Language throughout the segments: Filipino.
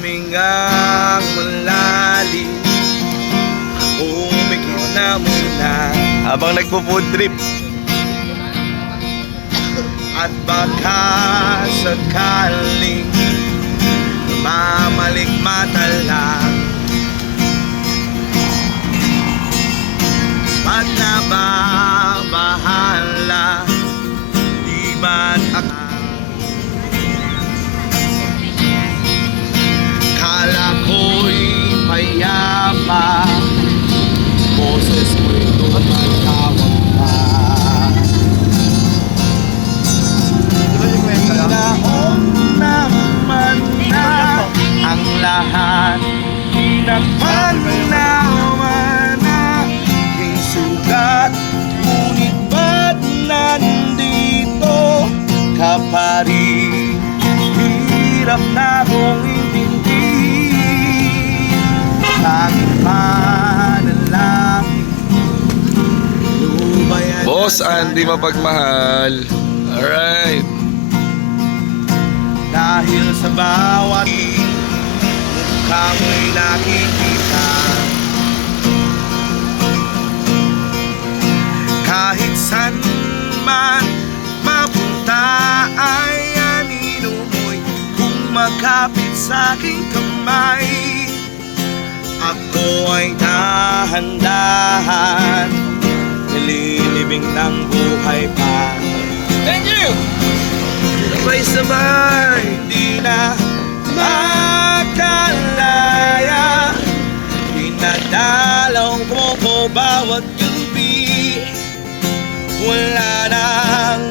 Humingang malalim, umikit na muna habang nagpo-food trip. At baka sakaling mamalikmata lang, pag nababahala, di ba't kala ko'y payapa, boses mo'y tumatawag pa. Ginaon naman na ang lahat, pinagpanawa na aking sugat. Ngunit ba't nandito ka pa rin? Hirap na kong intindihin, tanging panalangin, lumayan. Boss Andy Mapagmahal. Alright. Dahil sa bawat mukha mo'y nakikita, kahit saan man mapunta ay anino mo'y kumakapit sa aking kamay. Ako ay dahan-dahan nililibing ng buhay pa. Thank you! Sabay-sabay, hindi na makalaya, dinadalaw mo ko bawat gabi. Wala nang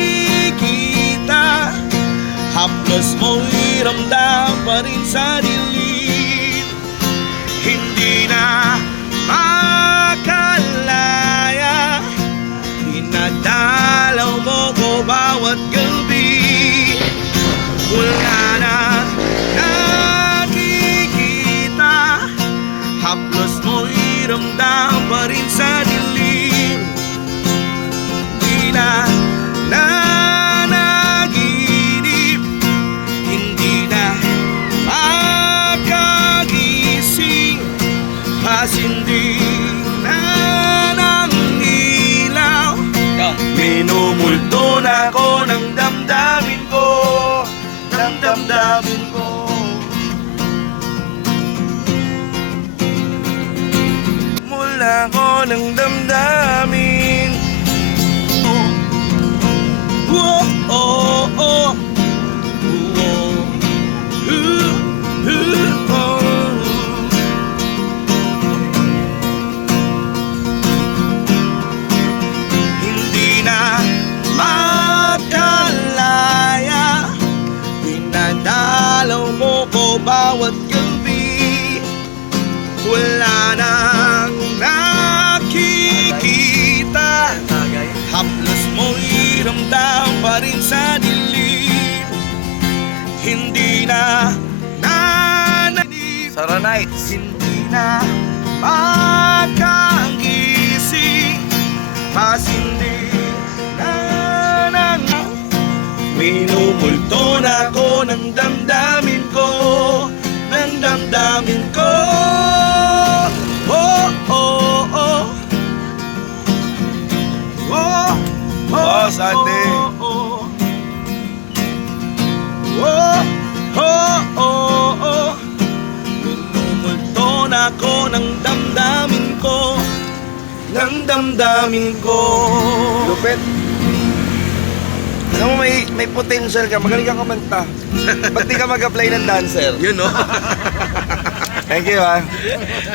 makikita, haplos mo'y ramdam pa rin sa dilim. Hindi na makalaya, dinadalaw mo ko bawat gabi. Wala na nakikita, haplos mo'y ramdam pa rin sa dilim. Di na nanaginip, hindi na makagising, pasindi na ng ilaw. Minumulto na ako ng damdamin ko, ng damdamin ko. Mula ko ng damdamin. Oh, oh, oh, oh. Hindi na makalaya, dinadalaw mo ko bawat gabi. Wala nang nakikita, haplos mo'y ramdam pa rin sa dilim. Hindi na nanaginip, Sara Nights. hindi na makagising, pasindi na nang minumulto na ako ng damdamin ko, ng damdamin ko. Oh, oh, oh. Oh, oh, Boss Andy. oh, oh. Oh, oh, oh. Minumulto na ako ng damdamin ko, ng damdamin ko. Lupit. Alam mo, may potential ka. Magaling ka kumanta. Ba't di ka mag-apply ng dancer? Yun, no? Thank you, ha.